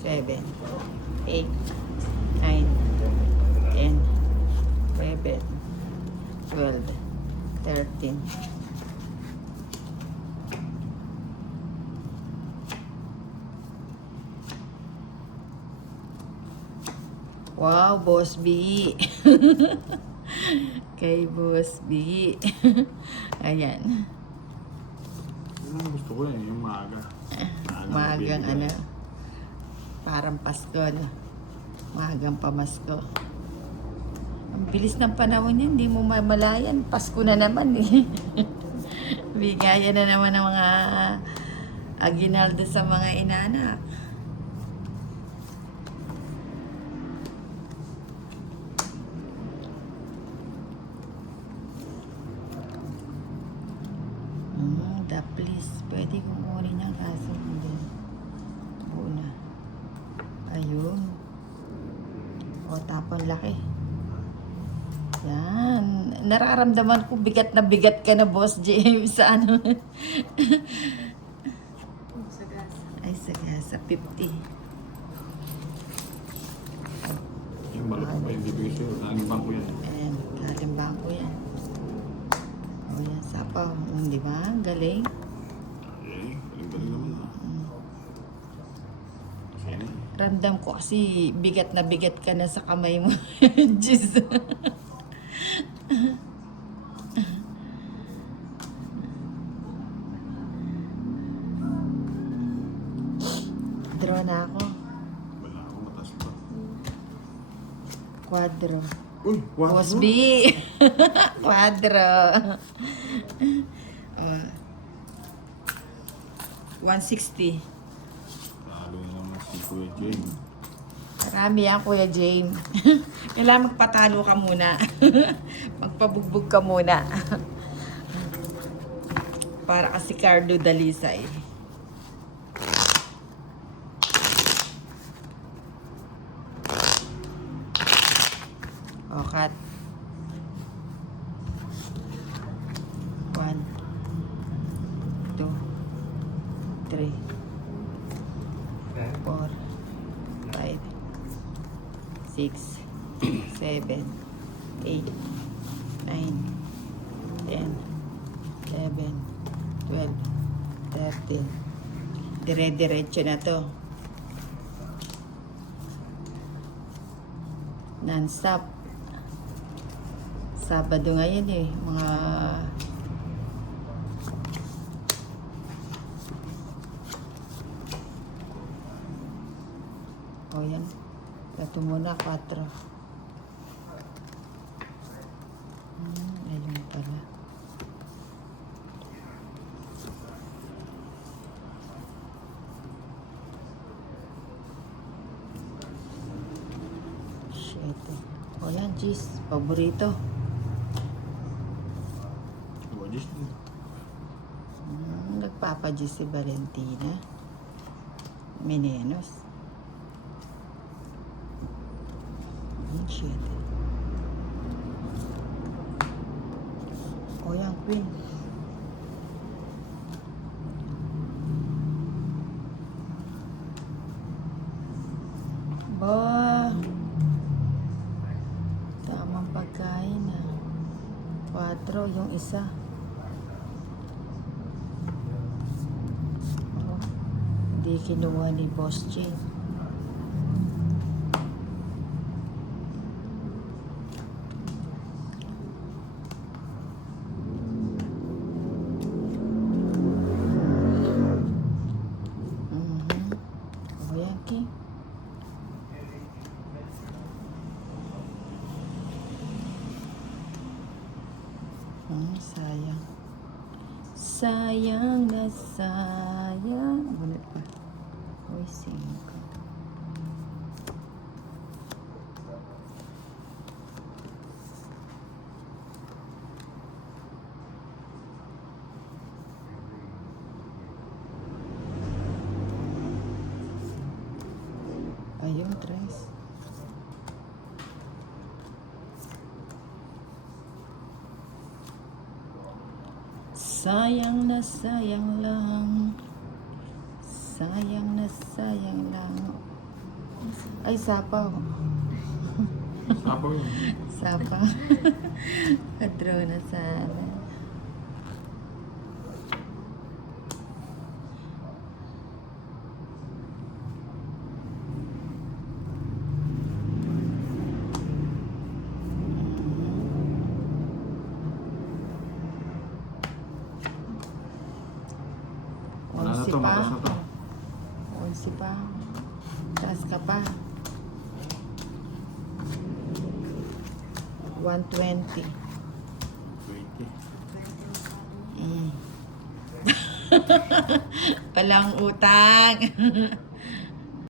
7, 8, 9, 10, 11, 12, 13. Wow, Boss B. Kay Boss B. Ayan. Yun ang gusto ko yan, yung maaga. Maagang ano. Parang Pasko, no? Maagang pamasko. Ang bilis ng panahon yan, hindi mo mamalayan. Pasko na naman eh. Bigayan na naman ng mga aginaldo sa mga inanak. The please. Pwede kong kunin ang kaso. Hindi. Una. Ayun. O, tapon laki. Yan. Nararamdaman ko bigat na bigat ka na, Boss James. Sa ano? Ay, sa 50. Yung malaki pa yung bibigay sa'yo. Nalimbang ko yan. Ayan. Kalimbang ko yan. O, yan. Sapaw. Di ba? Galing. Eh, galing naman ah. Sige. Ramdam ko kasi bigat na bigat ka na sa kamay mo. Diyos. Draw na ako. Wala ako matas pa. Quadro. Uy, what? Boss B. Quadro. 160. Talo na naman si Kuya James. Marami yan, Kuya James. Kailangan magpatalo ka muna. Magpabugbog ka muna. Para kasi Cardo Dalisay. O, cut. 1, 2, 3, 4, 5, 6, 7, 8, 9, 10, 11, 12, 13. Dire-diretso na to. Non-stop. Sabado ngayon eh. Mga o yan. Ito muna, 4. Ayun pala. Shit. O yan, cheese. Paborito. Gorgeous din. Nagpapa-cheese si Valentina. Menenos. Shit. O yan, queen. Ba, tamang pagkain na. 4 yung isa. Oh, hindi kinuha ni Boss J. Sayang. Sayang na sayang. Bulat pa. Uy, 5. Ayun, tres. Sayang na sayang lang. Sayang na sayang lang. Ay, sapaw. Sapaw yun. Sapaw. Patrona na sana. Wala na to, matas na to. 11 pa. Taas ka pa. 120. 20. Walang utang.